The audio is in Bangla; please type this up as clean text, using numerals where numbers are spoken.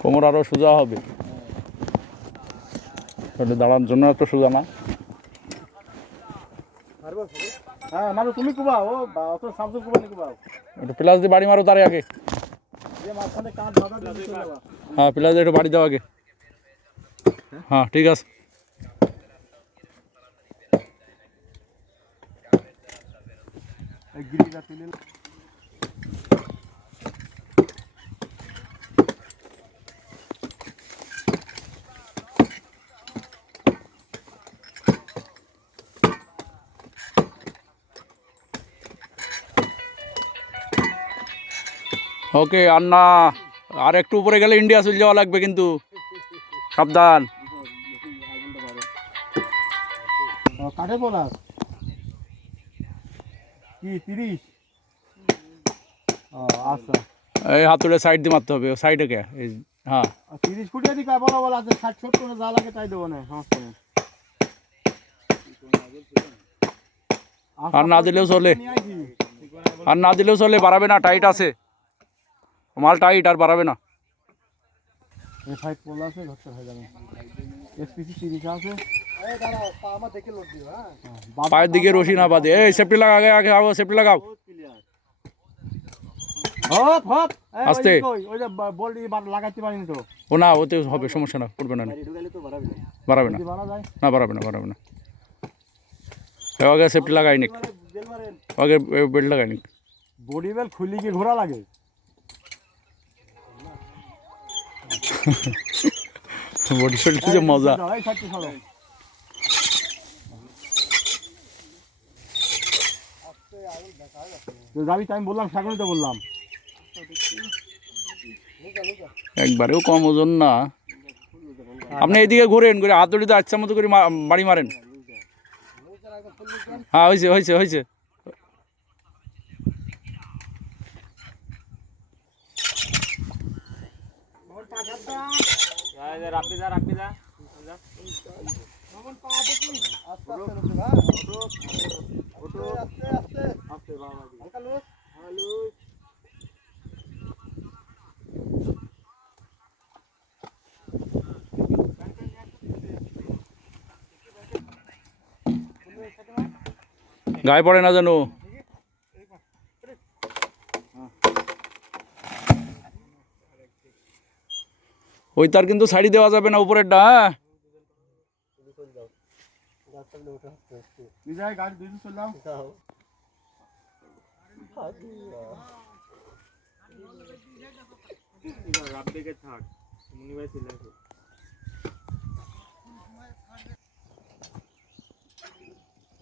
কোমর আরো সোজা হবে, দাঁড়ানোর জন্য এত সোজা না। হ্যাঁ মানে তুমি কুবাও, ও অত সামসুল কুবা নি কুবাও। একটু প্লাস দিয়ে বাড়ি মারো তার আগে। যে মাঝখানে কাঁধ বাঁধা দিয়ে চলে যাবা। হ্যাঁ প্লাস দিয়ে একটু বাড়ি দাও আগে। হ্যাঁ ঠিক আছে। এই গিরিটা তুলে ওকে আর না, আর একটু উপরে গেলে ইন্ডিয়া চলে যাওয়া লাগবে কিন্তু, সাবধান। কাঠে পলাশ কি 30? আচ্ছা এই হাতুড়ে সাইড দিয়ে মারতে হবে, সাইডে কে এই। হ্যাঁ 30 ফুট যদি কয় বড় বড় আছে 60 70 যা লাগে তাই দেবো না সমস্যা নেই। আর না দিলেও চলে, আর না দিলেও চলে, বাড়াবে না, টাইট আছে মাল, টাইট আর বাড়াবে না। এফআই পোল আছে ধরতে হয়ে যাবে। এসপিসি 30 আছে। এই দাঁড়াও পা আমার দেখে লোড দিও। হ্যাঁ পায়ের দিকে রশি না বাঁধে। এই সেফটি লাগা, আগে আগে আগে সেফটি লাগাও। হপ হপ আস্তে। ওই যে বলটি লাগাইতে পারিনি তো। ও না, ওতে হবে, সমস্যা না, করবে না, বাড়াবে না, না বাড়াবে না, বাড়াবে না। আগে সেফটি লাগাই নিক, আগে বেল্ট লাগাই নিক। বডি বেল খুলি কি ঘোরা লাগে? বডি বেল্ট যে মজা। যাবি আমি বললাম সাগরে তো বললাম একবারেও কম ওজন না। আপনি এইদিকে ঘুরেন, ঘুরে হাত ধরে আচ্ছা মতো করে বাড়ি মারেন। হ্যাঁ হয়েছে হয়েছে হয়েছে। গায়ে পড়ে না যেন। ওই তার কিন্তু শাড়ি দেওয়া যাবে না উপরেরটা। হ্যাঁ গাড়ি দুই চললাম। রাত দিকে থাক, মুনি ভাই চলে আসো।